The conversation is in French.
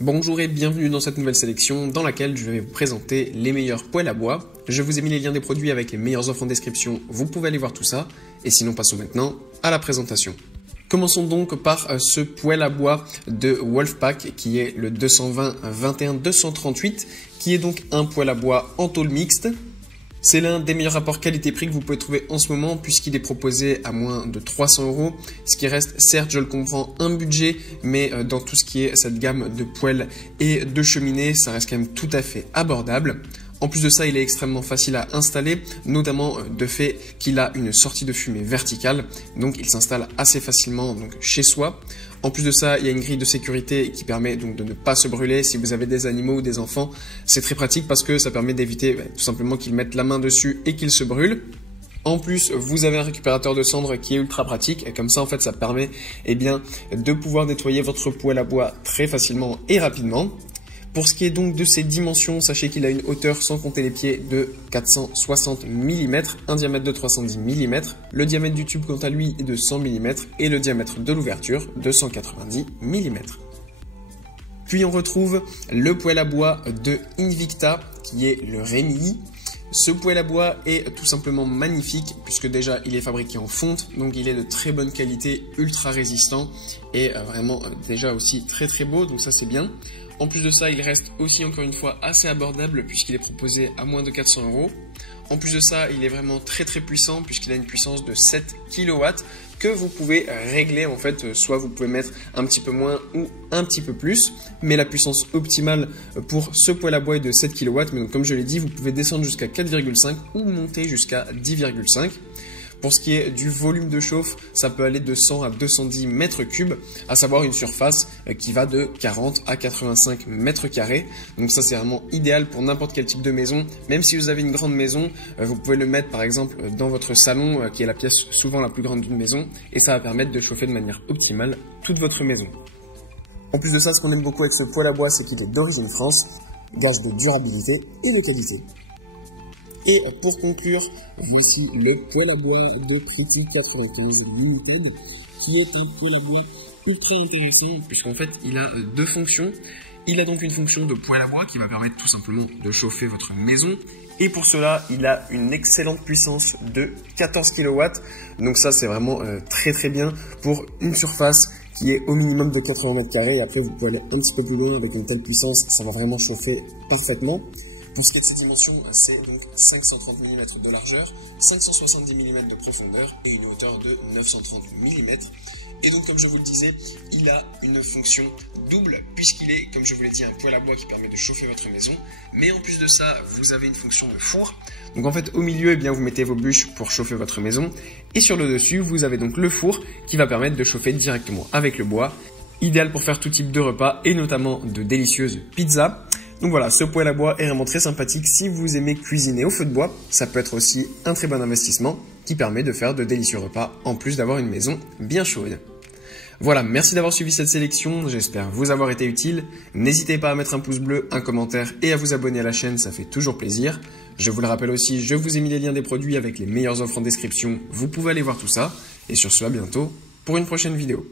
Bonjour et bienvenue dans cette nouvelle sélection dans laquelle je vais vous présenter les meilleurs poêles à bois. Je vous ai mis les liens des produits avec les meilleures offres en description, vous pouvez aller voir tout ça. Et sinon passons maintenant à la présentation. Commençons donc par ce poêle à bois de Wolfpack qui est le 220-21-238 qui est donc un poêle à bois en tôle mixte. C'est l'un des meilleurs rapports qualité-prix que vous pouvez trouver en ce moment puisqu'il est proposé à moins de 300 €. Ce qui reste, certes, je le comprends, un budget, mais dans tout ce qui est cette gamme de poêles et de cheminées, ça reste quand même tout à fait abordable. En plus de ça, il est extrêmement facile à installer, notamment de fait qu'il a une sortie de fumée verticale, donc il s'installe assez facilement donc, chez soi. En plus de ça, il y a une grille de sécurité qui permet donc de ne pas se brûler. Si vous avez des animaux ou des enfants, c'est très pratique parce que ça permet d'éviter tout simplement qu'ils mettent la main dessus et qu'ils se brûlent. En plus, vous avez un récupérateur de cendres qui est ultra pratique et comme ça, en fait, ça permet de pouvoir nettoyer votre poêle à bois très facilement et rapidement. Pour ce qui est donc de ses dimensions, sachez qu'il a une hauteur sans compter les pieds de 460 mm, un diamètre de 310 mm, le diamètre du tube quant à lui est de 100 mm et le diamètre de l'ouverture de 190 mm. Puis on retrouve le poêle à bois de Invicta qui est le Rémi. Ce poêle à bois est tout simplement magnifique puisque déjà il est fabriqué en fonte, donc il est de très bonne qualité, ultra résistant et vraiment déjà aussi très très beau, donc ça c'est bien. En plus de ça, il reste aussi encore une fois assez abordable puisqu'il est proposé à moins de 400 €. En plus de ça, il est vraiment très très puissant puisqu'il a une puissance de 7 kW que vous pouvez régler en fait, soit vous pouvez mettre un petit peu moins ou un petit peu plus, mais la puissance optimale pour ce poêle à bois est de 7 kW, mais donc comme je l'ai dit, vous pouvez descendre jusqu'à 4,5 ou monter jusqu'à 10,5. Pour ce qui est du volume de chauffe, ça peut aller de 100 à 210 mètres cubes, à savoir une surface qui va de 40 à 85 mètres carrés. Donc ça c'est vraiment idéal pour n'importe quel type de maison. Même si vous avez une grande maison, vous pouvez le mettre par exemple dans votre salon, qui est la pièce souvent la plus grande d'une maison, et ça va permettre de chauffer de manière optimale toute votre maison. En plus de ça, ce qu'on aime beaucoup avec ce poêle à bois, c'est qu'il est d'origine France, gage de durabilité et de qualité. Et pour conclure, voici le poêle à bois de Pretty 95 Limited, qui est un poêle à bois ultra intéressant, puisqu'en fait il a deux fonctions. Il a donc une fonction de poêle à bois qui va permettre tout simplement de chauffer votre maison. Et pour cela, il a une excellente puissance de 14 kW. Donc ça, c'est vraiment très très bien pour une surface qui est au minimum de 80 mètres carrés. Et après, vous pouvez aller un petit peu plus loin avec une telle puissance, ça va vraiment chauffer parfaitement. Pour ce qui est de ses dimensions, c'est donc 530 mm de largeur, 570 mm de profondeur et une hauteur de 930 mm. Et donc comme je vous le disais, il a une fonction double puisqu'il est, comme je vous l'ai dit, un poêle à bois qui permet de chauffer votre maison. Mais en plus de ça, vous avez une fonction de four. Donc en fait au milieu, vous mettez vos bûches pour chauffer votre maison. Et sur le dessus, vous avez donc le four qui va permettre de chauffer directement avec le bois. Idéal pour faire tout type de repas et notamment de délicieuses pizzas. Donc voilà, ce poêle à bois est vraiment très sympathique si vous aimez cuisiner au feu de bois. Ça peut être aussi un très bon investissement qui permet de faire de délicieux repas en plus d'avoir une maison bien chaude. Voilà, merci d'avoir suivi cette sélection, j'espère vous avoir été utile. N'hésitez pas à mettre un pouce bleu, un commentaire et à vous abonner à la chaîne, ça fait toujours plaisir. Je vous le rappelle aussi, je vous ai mis les liens des produits avec les meilleures offres en description, vous pouvez aller voir tout ça. Et sur ce, à bientôt pour une prochaine vidéo.